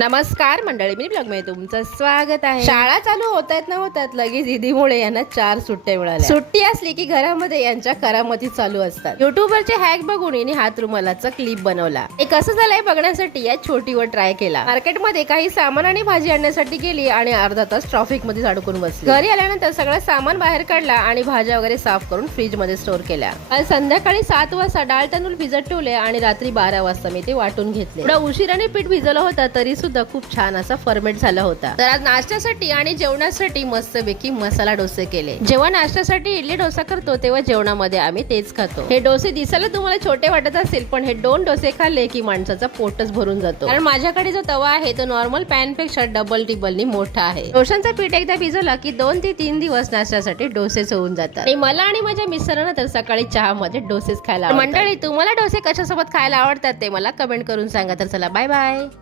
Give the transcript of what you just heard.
नमस्कार मंडळी, मी ब्लॉग मध्ये तुमचं स्वागत आहे. शाळा चालू होतात लगेच ईदीमुळे यांना 4 सुट्ट्या मिळाल्या. सुट्टी असली की घरामध्ये यांच्या करामती चालू असतात. युट्यूबरचे हॅक बघून यांनी हात रुमालाचा क्लिप बनवला. हे कसं झालंय बघण्यासाठी या छोटीवर ट्राय केला. मार्केटमध्ये काही सामान आणि भाजी आणण्यासाठी गेली आणि अर्धा तास ट्रॅफिक मध्ये अडकून बसली. घरी आल्यानंतर सगळं सामान बाहेर काढला आणि भाज्या वगैरे साफ करून फ्रीज मध्ये स्टोर केल्या. आज संध्याकाळी 7 वाजता डाळ तांदूळ भिजत ठेवले आणि रात्री 12 वाजता मी ते वाटून घेतले. थोडा उशिराने पीठ भिजलं होतं तरी सुद्धा खूप छान असा फॉर्मेट झाला होता. तर आज नाश्त्यासाठी आणि जेवणासाठी मस्तपैकी मसाला डोसे केले. जेव्हा नाश्त्यासाठी इडली डोसा करतो तेव्हा जेवणामध्ये आम्ही तेच खातो. हे डोसे दिसायला तुम्हाला छोटे वाटत असेल पण हे 2 डोसे खाल्ले की माणसाचा पोटच भरून जातो. कारण माझ्याकडे जो तवा आहे तो नॉर्मल पॅन पेक्षा डबल टिबलनी मोठा आहे. डोशांचं पीठ एकदा भिजवला की 2 ते 3 दिवस नाश्त्यासाठी डोसेच होऊन जातात. आणि मला आणि माझ्या मिस्टरांना तर सकाळी चहा मध्ये डोसेच खायला आवडतात. मंडळी, तुम्हाला डोसे कशासोबत खायला आवडतात ते मला कमेंट करून सांगा. तर चला, बाय बाय.